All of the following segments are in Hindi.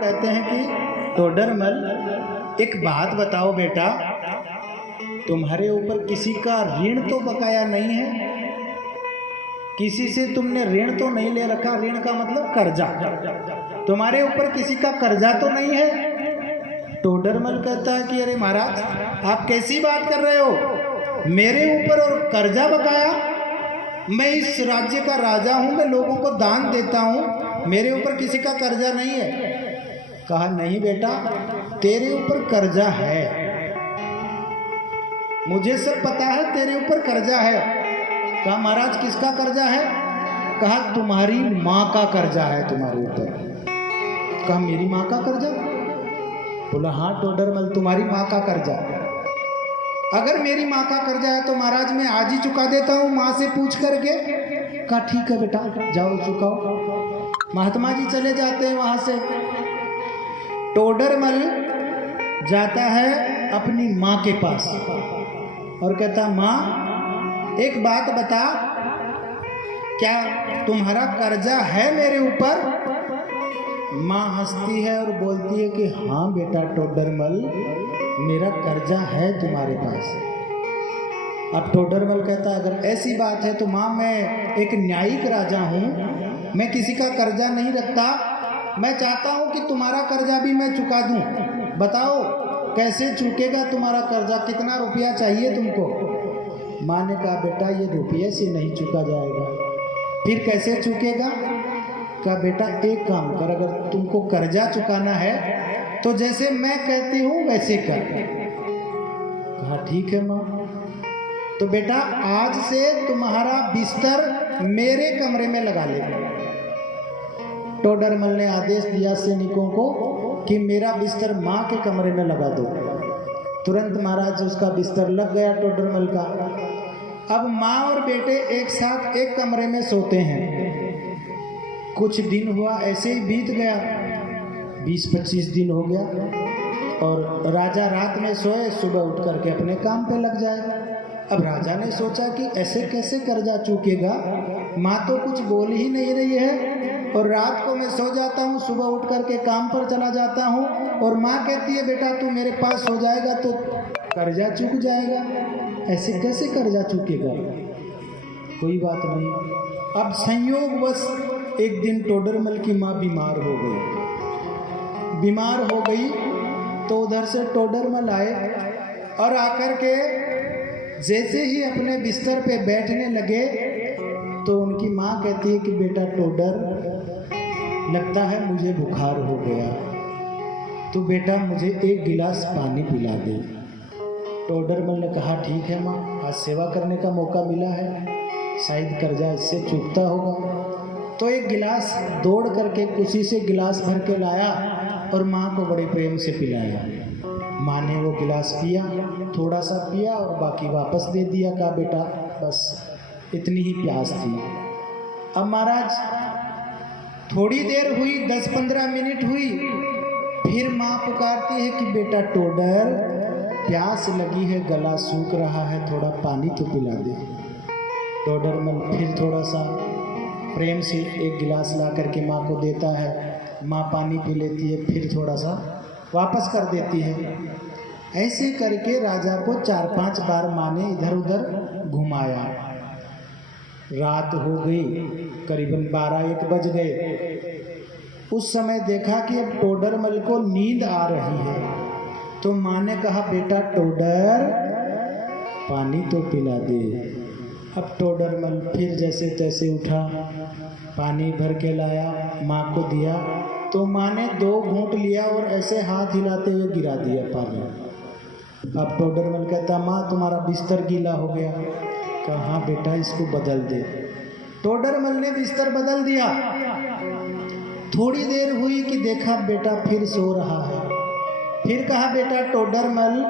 कहते हैं कि टोडरमल एक बात बताओ बेटा, तुम्हारे ऊपर किसी का ऋण तो बकाया नहीं है? किसी से तुमने ऋण तो नहीं ले रखा? ऋण का मतलब कर्जा। तुम्हारे ऊपर किसी का कर्जा तो नहीं है? टोडरमल कहता है कि अरे महाराज, आप कैसी बात कर रहे हो? मेरे ऊपर और कर्जा बकाया? मैं इस राज्य का राजा हूं, मैं लोगों को दान देता हूं, मेरे ऊपर किसी का कर्जा नहीं है। कहा नहीं बेटा, तेरे ऊपर कर्जा है, मुझे सब पता है तेरे ऊपर कर्जा है। कहा महाराज किसका कर्जा है? कहा तुम्हारी माँ का कर्जा है तुम्हारे ऊपर। कहा मेरी माँ का कर्जा? बोला हाँ टोडरमल, तुम्हारी माँ का कर्जा। अगर मेरी माँ का कर्जा है तो महाराज मैं आज ही चुका देता हूँ माँ से पूछ करके। कहा ठीक है बेटा, जाओ चुकाओ। महात्मा जी चले जाते हैं वहां से। टोडरमल जाता है अपनी माँ के पास और कहता माँ एक बात बता, क्या तुम्हारा कर्जा है मेरे ऊपर? माँ हंसती है और बोलती है कि हाँ बेटा टोडरमल, मेरा कर्जा है तुम्हारे पास। अब टोडरमल कहता है अगर ऐसी बात है तो माँ मैं एक न्यायिक राजा हूँ, मैं किसी का कर्जा नहीं रखता, मैं चाहता हूँ कि तुम्हारा कर्जा भी मैं चुका दूँ। बताओ कैसे चुकेगा तुम्हारा कर्जा, कितना रुपया चाहिए तुमको? माँ ने कहा बेटा ये रुपये से नहीं चुका जाएगा। फिर कैसे चुकेगा? कहा बेटा एक काम कर, अगर तुमको कर्जा चुकाना है तो जैसे मैं कहती हूँ वैसे कर। कहा ठीक है माँ। तो बेटा आज से तुम्हारा बिस्तर मेरे कमरे में लगा ले। टोडरमल ने आदेश दिया सैनिकों को कि मेरा बिस्तर माँ के कमरे में लगा दो। तुरंत महाराज उसका बिस्तर लग गया टोडरमल का। अब माँ और बेटे एक साथ एक कमरे में सोते हैं। कुछ दिन हुआ, ऐसे ही बीत गया, 20-25 दिन हो गया और राजा रात में सोए, सुबह उठ करके अपने काम पे लग जाए। अब राजा ने सोचा कि ऐसे कैसे कर्जा चूकेगा, माँ तो कुछ बोल ही नहीं रही है और रात को मैं सो जाता हूँ, सुबह उठ करके काम पर चला जाता हूँ और माँ कहती है बेटा तू मेरे पास सो जाएगा तो कर्जा चूक जाएगा, ऐसे कैसे कर्जा चूकेगा? कोई बात नहीं। अब संयोगवश एक दिन टोडरमल की माँ बीमार हो गई। बीमार हो गई तो उधर से टोडरमल आए और आकर के जैसे ही अपने बिस्तर पे बैठने लगे तो उनकी माँ कहती है कि बेटा टोडर, लगता है मुझे बुखार हो गया, तो बेटा मुझे एक गिलास पानी पिला दे। टोडरमल ने कहा ठीक है माँ, आज सेवा करने का मौका मिला है, शायद कर्जा इससे चूकता होगा। तो एक गिलास दौड़ करके कुर्सी से गिलास भर के लाया और माँ को बड़े प्रेम से पिलाया। माँ ने वो गिलास पिया, थोड़ा सा पिया और बाकी वापस दे दिया। कहा बेटा बस इतनी ही प्यास थी। अब महाराज थोड़ी देर हुई, 10-15 मिनट हुई, फिर माँ पुकारती है कि बेटा टोडर, प्यास लगी है, गला सूख रहा है, थोड़ा पानी तो पिला दे। टोडरमल फिर थोड़ा सा प्रेम से एक गिलास ला करके माँ को देता है। माँ पानी पी लेती है, फिर थोड़ा सा वापस कर देती है। ऐसे करके राजा को 4-5 बार माँ ने इधर उधर घुमाया। रात हो गई, करीबन 12-1 बज गए। उस समय देखा कि अब टोडरमल को नींद आ रही है, तो माँ ने कहा बेटा टोडर, पानी तो पिला दे। अब टोडरमल फिर जैसे तैसे उठा, पानी भर के लाया, माँ को दिया, तो माँ ने 2 घूंट लिया और ऐसे हाथ हिलाते हुए गिरा दिया पानी। अब टोडरमल कहता माँ तुम्हारा बिस्तर गीला हो गया। कहा हाँ बेटा इसको बदल दे। टोडरमल ने बिस्तर बदल दिया। थोड़ी देर हुई कि देखा बेटा फिर सो रहा है। फिर कहा बेटा टोडरमल,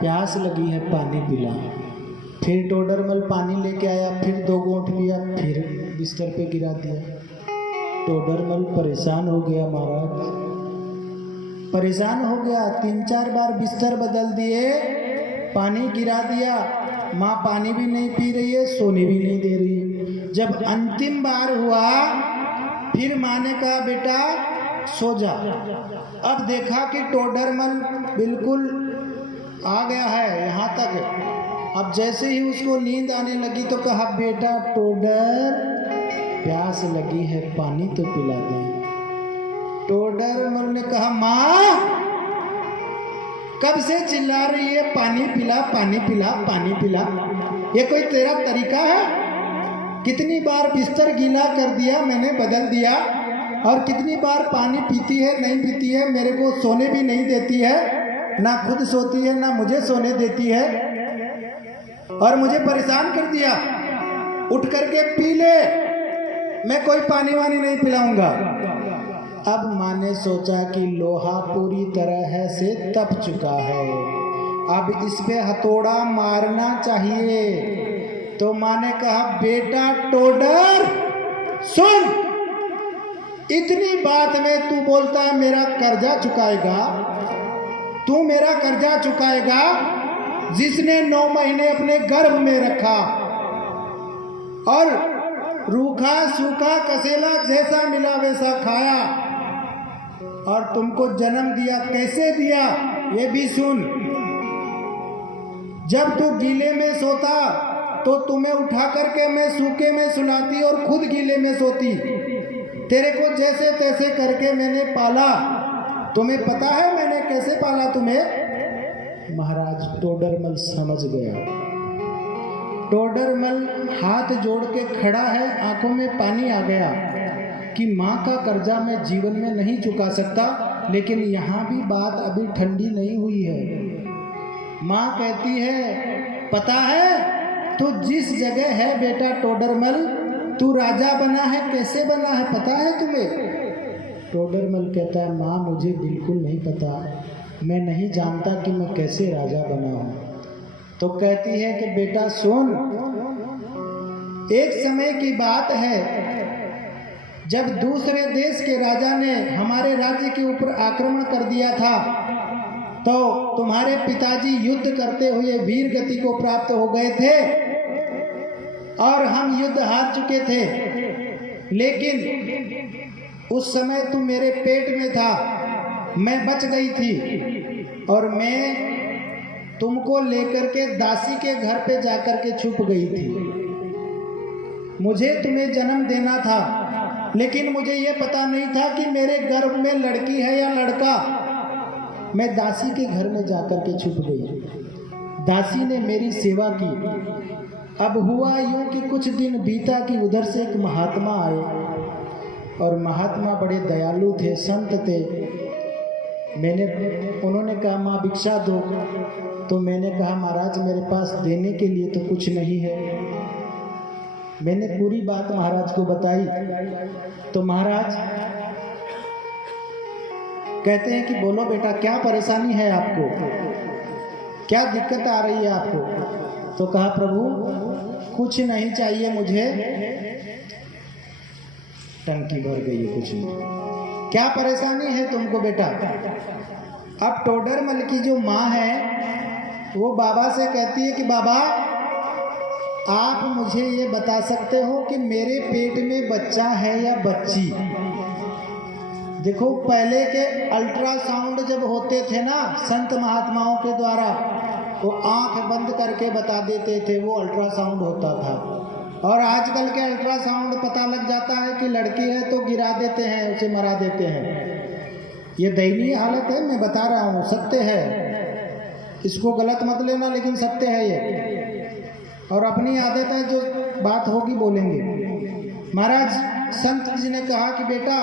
प्यास लगी है, पानी पिला। फिर टोडरमल पानी लेके आया, फिर 2 घूंट लिया, फिर बिस्तर पे गिरा दिया। टोडरमल परेशान हो गया महाराज, परेशान हो गया। 3-4 बार बिस्तर बदल दिए, पानी गिरा दिया, माँ पानी भी नहीं पी रही है, सोने भी नहीं दे रही है। जब अंतिम बार हुआ, फिर माँ ने कहा बेटा सो जा। अब देखा कि टोडरमल बिल्कुल आ गया है यहाँ तक। अब जैसे ही उसको नींद आने लगी तो कहा, बेटा टोडर, प्यास लगी है, पानी तो पिला दे। टोडरमल ने कहा, माँ कब से चिल्ला रही है, पानी पिला, पानी पिला, पानी पिला। ये कोई तेरा तरीका है? कितनी बार बिस्तर गीला कर दिया मैंने, बदल दिया, और कितनी बार पानी पीती है, नहीं पीती है, मेरे को सोने भी नहीं देती है, ना खुद सोती है ना मुझे सोने देती है, और मुझे परेशान कर दिया। उठ करके पी ले, मैं कोई पानी वानी नहीं पिलाऊंगा। अब माँ ने सोचा कि लोहा पूरी तरह से तप चुका है, अब इस पे हथौड़ा मारना चाहिए। तो माँ ने कहा, बेटा टोडर सुन, इतनी बात में तू बोलता है मेरा कर्जा चुकाएगा? तू मेरा कर्जा चुकाएगा जिसने 9 महीने अपने गर्भ में रखा और रूखा सूखा कसेला जैसा मिला वैसा खाया, और तुमको जन्म दिया। कैसे दिया ये भी सुन। जब तू गीले में सोता तो तुम्हें उठा करके मैं सूखे में सुलाती और खुद गीले में सोती। तेरे को जैसे तैसे करके मैंने पाला। तुम्हें पता है मैंने कैसे पाला तुम्हें? महाराज टोडरमल समझ गया। टोडरमल हाथ जोड़ के खड़ा है, आंखों में पानी आ गया कि माँ का कर्जा मैं जीवन में नहीं चुका सकता। लेकिन यहाँ भी बात अभी ठंडी नहीं हुई है। माँ कहती है, पता है तू जिस जगह है बेटा टोडरमल, तू राजा बना है, कैसे बना है पता है तुम्हें? टोडरमल कहता है, माँ मुझे बिल्कुल नहीं पता, मैं नहीं जानता कि मैं कैसे राजा बना हूँ। तो कहती है कि बेटा सुन, एक समय की बात है जब दूसरे देश के राजा ने हमारे राज्य के ऊपर आक्रमण कर दिया था, तो तुम्हारे पिताजी युद्ध करते हुए वीर गति को प्राप्त हो गए थे और हम युद्ध हार चुके थे। लेकिन उस समय तू मेरे पेट में था, मैं बच गई थी और मैं तुमको लेकर के दासी के घर पे जाकर के छुप गई थी। मुझे तुम्हें जन्म देना था, लेकिन मुझे ये पता नहीं था कि मेरे गर्भ में लड़की है या लड़का। मैं दासी के घर में जाकर के छुप गई। दासी ने मेरी सेवा की। अब हुआ यूं कि कुछ दिन बीता कि उधर से एक महात्मा आए, और महात्मा बड़े दयालु थे, संत थे। उन्होंने कहा, माँ भिक्षा दो। तो मैंने कहा, महाराज मेरे पास देने के लिए तो कुछ नहीं है। मैंने पूरी बात महाराज को बताई। तो महाराज कहते हैं कि बोलो बेटा, क्या परेशानी है आपको, क्या दिक्कत आ रही है आपको? तो कहा, प्रभु कुछ नहीं चाहिए मुझे, टंकी भर गई है, कुछ नहीं। क्या परेशानी है तुमको बेटा? अब टोडरमल की जो माँ है वो बाबा से कहती है कि बाबा आप मुझे ये बता सकते हो कि मेरे पेट में बच्चा है या बच्ची? देखो पहले के अल्ट्रासाउंड जब होते थे ना संत महात्माओं के द्वारा, वो आंख बंद करके बता देते थे, वो अल्ट्रासाउंड होता था। और आजकल के अल्ट्रासाउंड पता लग जाता है कि लड़की है तो गिरा देते हैं, उसे मरा देते हैं। ये दयनीय हालत है, मैं बता रहा हूँ, सत्य है, इसको गलत मत लेना, लेकिन सत्य है ये। और अपनी आदत है, जो बात होगी बोलेंगे। महाराज संत जी ने कहा कि बेटा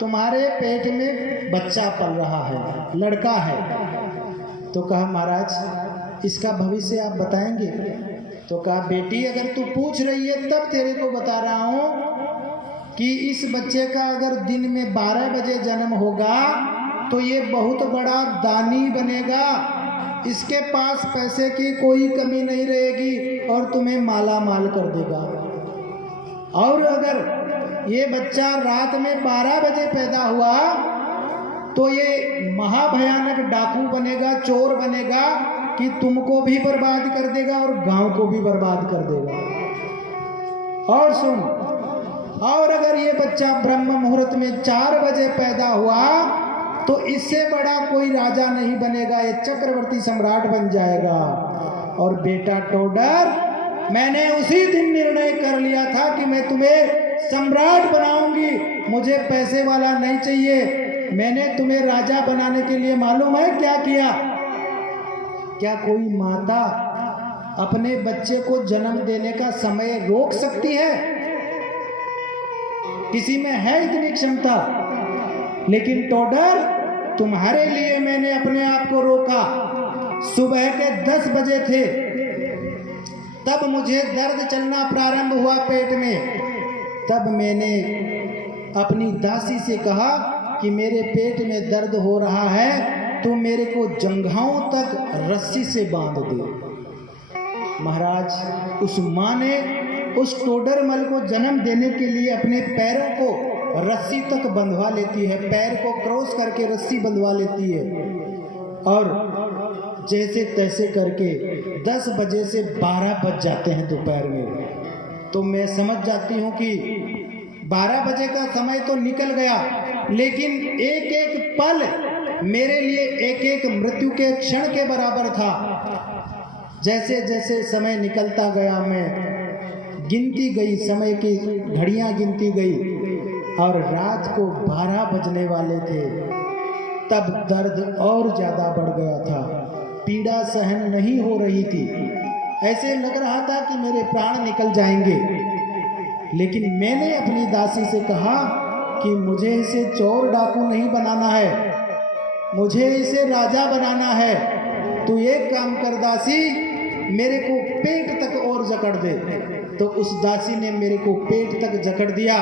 तुम्हारे पेट में बच्चा पल रहा है, लड़का है। तो कहा, महाराज इसका भविष्य आप बताएंगे? तो कहा, बेटी अगर तू पूछ रही है तब तेरे को बता रहा हूँ कि इस बच्चे का अगर दिन में 12 बजे जन्म होगा तो ये बहुत बड़ा दानी बनेगा, इसके पास पैसे की कोई कमी नहीं रहेगी और तुम्हें माला माल कर देगा। और अगर ये बच्चा रात में 12 बजे पैदा हुआ तो ये महाभयानक डाकू बनेगा, चोर बनेगा कि तुमको भी बर्बाद कर देगा और गांव को भी बर्बाद कर देगा। और सुन, और अगर ये बच्चा ब्रह्म मुहूर्त में 4 बजे पैदा हुआ तो इससे बड़ा कोई राजा नहीं बनेगा, ये चक्रवर्ती सम्राट बन जाएगा। और बेटा टोडर, मैंने उसी दिन निर्णय कर लिया था कि मैं तुम्हें सम्राट बनाऊंगी, मुझे पैसे वाला नहीं चाहिए। मैंने तुम्हें राजा बनाने के लिए मालूम है क्या किया? क्या कोई माता अपने बच्चे को जन्म देने का समय रोक सकती है? किसी में है इतनी क्षमता? लेकिन टोडर, तुम्हारे लिए मैंने अपने आप को रोका। सुबह के 10 बजे थे, तब मुझे दर्द चलना प्रारंभ हुआ पेट में। तब मैंने अपनी दासी से कहा कि मेरे पेट में दर्द हो रहा है, तो मेरे को जंघाओं तक रस्सी से बांध दे। महाराज, उस माँ ने उस टोडरमल को जन्म देने के लिए अपने पैरों को रस्सी तक बंधवा लेती है, पैर को क्रॉस करके रस्सी बंधवा लेती है। और जैसे तैसे करके 10 बजे से 12 बज जाते हैं दोपहर में, तो मैं समझ जाती हूँ कि 12 बजे का समय तो निकल गया, लेकिन एक एक पल मेरे लिए एक एक मृत्यु के क्षण के बराबर था। जैसे जैसे समय निकलता गया, मैं गिनती गई, समय की घड़ियां गिनती गई, और रात को 12 बजने वाले थे। तब दर्द और ज़्यादा बढ़ गया था, पीड़ा सहन नहीं हो रही थी, ऐसे लग रहा था कि मेरे प्राण निकल जाएंगे। लेकिन मैंने अपनी दासी से कहा कि मुझे इसे चोर डाकू नहीं बनाना है, मुझे इसे राजा बनाना है। तू एक काम कर दासी, मेरे को पेट तक और जकड़ दे। तो उस दासी ने मेरे को पेट तक जकड़ दिया,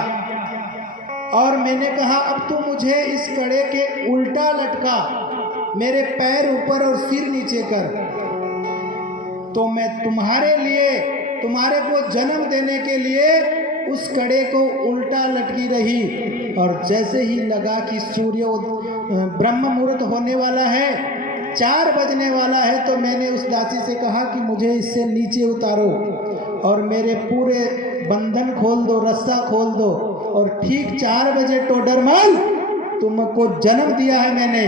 और मैंने कहा अब तू मुझे इस कड़े के उल्टा लटका, मेरे पैर ऊपर और सिर नीचे कर, तो मैं तुम्हारे लिए, तुम्हारे को जन्म देने के लिए उस कड़े को उल्टा लटकी रही। और जैसे ही लगा कि सूर्य ब्रह्म मुहूर्त होने वाला है, 4 बजने वाला है, तो मैंने उस दासी से कहा कि मुझे इससे नीचे उतारो और मेरे पूरे बंधन खोल दो, रस्सा खोल दो। और ठीक 4 बजे टोडरमल, तुमको जन्म दिया है मैंने,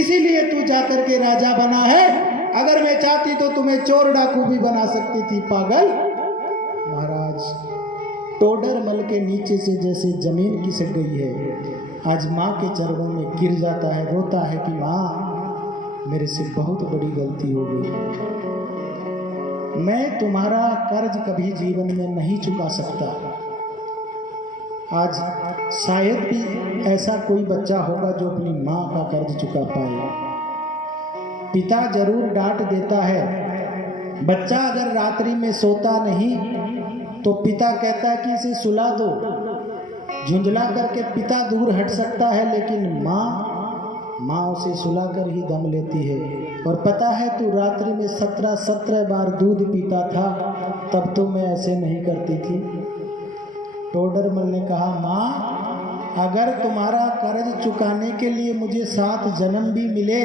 इसीलिए तू जाकर के राजा बना है। अगर मैं चाहती तो तुम्हें चोर डाकू भी बना सकती थी, पागल। महाराज, टोडरमल के नीचे से जैसे जमीन खिसक गई है। आज माँ के चरणों में गिर जाता है, रोता है कि माँ, मेरे से बहुत बड़ी गलती हो गई, मैं तुम्हारा कर्ज कभी जीवन में नहीं चुका सकता। आज शायद भी ऐसा कोई बच्चा होगा जो अपनी माँ का कर्ज चुका पाए। पिता जरूर डांट देता है, बच्चा अगर रात्रि में सोता नहीं तो पिता कहता है कि इसे सुला दो, झुंझला करके पिता दूर हट सकता है, लेकिन माँ उसे सुलाकर ही दम लेती है। और पता है, तू रात्रि में 17 बार दूध पीता था, तब तो मैं ऐसे नहीं करती थी। टोडरमल ने कहा, माँ, अगर तुम्हारा कर्ज चुकाने के लिए मुझे 7 जन्म भी मिले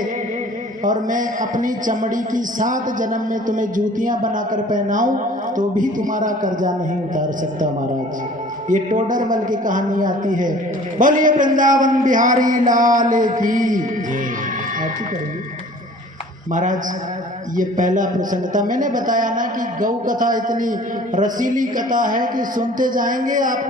और मैं अपनी चमड़ी की 7 जन्म में तुम्हें जूतियाँ बनाकर पहनाऊं, तो भी तुम्हारा कर्जा नहीं उतार सकता। महाराज, ये टोडरमल की कहानी आती है। बोलिए वृंदावन बिहारी लाल की आरती करेंगे। महाराज, ये पहला प्रसंग था। मैंने बताया ना कि गौ कथा इतनी रसीली कथा है कि सुनते जाएंगे आप